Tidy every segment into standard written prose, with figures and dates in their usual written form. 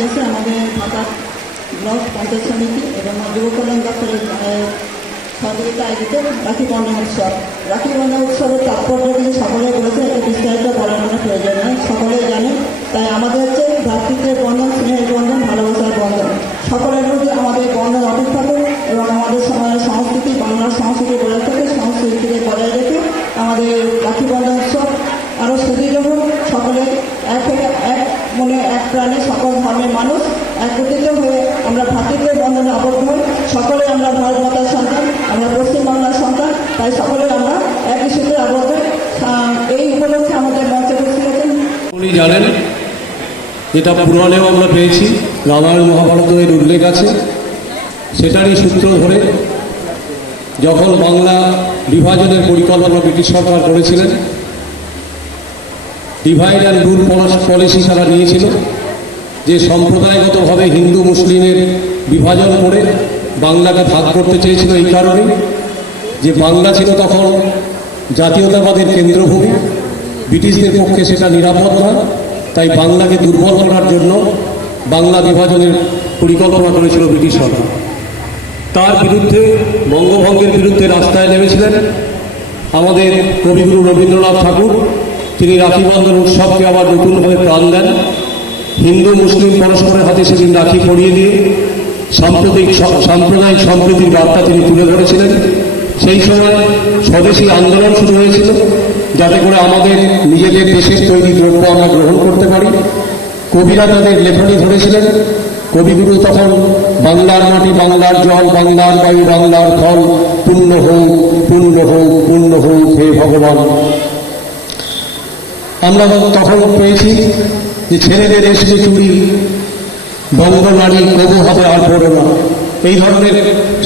নির্দেশে আমাদের ঢাকা ব্লক পঞ্চায়েত সমিতি এবং যুব কল্যাণ দপ্তরের সহযোগিতা আয়োজিত রাখি বন্ধন উৎসব। রাখি বন্ধন উৎসবের তাৎপর্য কিন্তু সকলে বলেছে, এত বিস্তারিত বলানোর প্রয়োজন নয়, সকলেই জানেন। তাই আমাদের হচ্ছে ভ্রাতৃত্বের বন্ধন, স্নেহের বন্ধন, ভালোবাসার বন্ধন। সকলের মধ্যে আমাদের বন্ধন অটুট থাকুক এবং আমাদের সমাজের সংস্কৃতি, বাংলার সংস্কৃতি বজায় থাকে, সংস্কৃতিকে বজায় রেখে আমাদের রাখি বন্ধন উৎসব আরও সুদৃঢ় হোক। সকলে এক মনে এক প্রাণে সকল ধর্মের মানুষ একত্রিত হয়ে আমরা ভ্রাতৃত্বের বন্ধনে আবদ্ধ হই। সকলে আমরা ভারত মাতার সন্তান, আমরা পশ্চিমবাংলার সন্তান, তাই সকলে আমরা একই সূত্রে আবদ্ধ। এই উপলক্ষে আমাদের মঞ্চে উপস্থিত আছেন। উনি জানেন, যেটা পুরাণেও আমরা পেয়েছি, রামায়ণ মহাভারতের উল্লেখ আছে, সেটারই সূত্র ধরে যখন বাংলা বিভাজনের পরিকল্পনা ব্রিটিশ সরকার করেছিলেন, ডিভাইড অ্যান্ড রুল পলিসি তারা নিয়েছিল, যে সম্প্রদায়গতভাবে হিন্দু মুসলিমের বিভাজন করে বাংলাকে ভাগ করতে চেয়েছিল। এই কারণে যে বাংলা ছিল তখন জাতীয়তাবাদের কেন্দ্রভূমি, ব্রিটিশদের পক্ষে সেটা নিরাপদ নয়, তাই বাংলাকে দুর্বল করার জন্য বাংলা বিভাজনের পরিকল্পনা করেছিল ব্রিটিশ সরকার। তার বিরুদ্ধে, বঙ্গভঙ্গের বিরুদ্ধে রাস্তায় নেমেছিলেন আমাদের কবিগুরু রবীন্দ্রনাথ ঠাকুর। তিনি রাখি বন্ধন উৎসবকে আবার নতুনভাবে প্রাণ দেন। হিন্দু মুসলিম পরস্পরের হাতে সেদিন রাখি পরিয়ে দিয়ে সাম্প্রদায়িক সম্প্রীতির বার্তা তিনি তুলে ধরেছিলেন। সেই সময় স্বদেশী আন্দোলন শুরু হয়েছিল, যাতে করে আমাদের নিজেদের দেশের তৈরি দ্রব্য আমরা গ্রহণ করতে পারি। কবিরা তাদের লেখনী ধরেছিলেন। কবিগুরু তখন বাংলার মাটি, বাংলার জল, বাংলার বায়ু, বাংলার ফল, পূর্ণ হোক, পূর্ণ হোক, পূর্ণ হোক হে ভগবান। আমরা তখন পেয়েছি যে ছেলেদের রেশমি চুড়ি, বঙ্গ নারী কবু হবে আর পড়ো না, এই ধরনের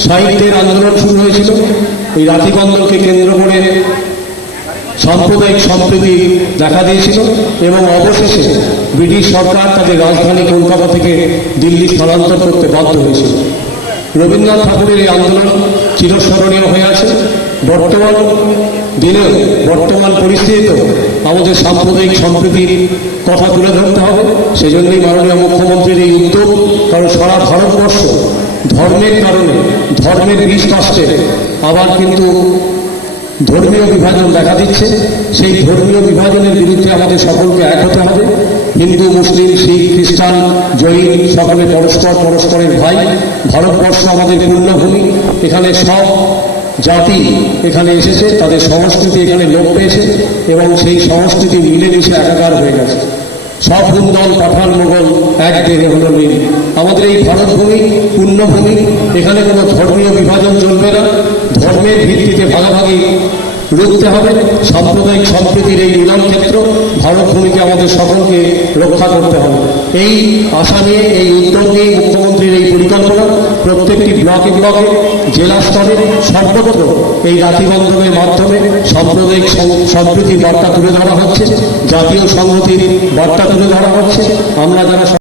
সাহিত্যের আন্দোলন শুরু হয়েছিল। এই রাখি বন্ধনকে কেন্দ্র করে সাম্প্রদায়িক সম্প্রীতি দেখা দিয়েছিল এবং অবশেষে ব্রিটিশ সরকার তাদের রাজধানী কলকাতা থেকে দিল্লি স্থানান্তর করতে বাধ্য হয়েছিল। রবীন্দ্রনাথ ঠাকুরের এই আন্দোলন চিরস্মরণীয় হয়ে আছে। বর্তমান দিনেও, বর্তমান পরিস্থিতিতেও আমাদের সাম্প্রদায়িক সম্প্রীতির কথা তুলে ধরতে হবে। সেজন্যই মাননীয় মুখ্যমন্ত্রীর এই উদ্যোগ। কারণ সারা ভারতবর্ষ ধর্মের কারণে, ধর্মের বিষ কাষ্টে আবার কিন্তু ধর্মীয় বিভাজন দেখা দিচ্ছে। সেই ধর্মীয় বিভাজনের বিরুদ্ধে আমাদের সকলকে এক হতে হবে। হিন্দু, মুসলিম, শিখ, খ্রিস্টান, জৈন সকলে পরস্পরের ভাই। ভারতবর্ষ আমাদের পূর্ণভূমি। এখানে সব জাতি এখানে এসেছে, তাদের সংস্কৃতি এখানে লোপ পেয়েছে এবং সেই সংস্কৃতি মিলেমিশে একাকার হয়ে গেছে। সব হিন্দল, পাঠান, মোগল এক দেহে হল মিল। আমাদের এই ভারতভূমি পূর্ণভূমি, এখানে কোনো ধর্মীয় বিভাজন চলবে না। ধর্মের ভিত্তিতে ভাগাভাগি রুখতে হবে। সাম্প্রদায়িক সম্প্রীতির এই মিলন ক্ষেত্র, ভারতভূমিকে আমাদের সকলকে রক্ষা করতে হবে। এই আশা নিয়ে, এই উদ্যোগ নিয়ে মুখ্যমন্ত্রীর এই পরিকল্পনা। প্রত্যেকটি ব্লকে ব্লকে, জেলা স্তরে, সর্বত্র এই রাখি বন্ধনের মাধ্যমে সাম্প্রদায়িক সম্প্রীতির বার্তা তুলে ধরা হচ্ছে, জাতীয় সংহতির বার্তা তুলে ধরা হচ্ছে। আমরা যারা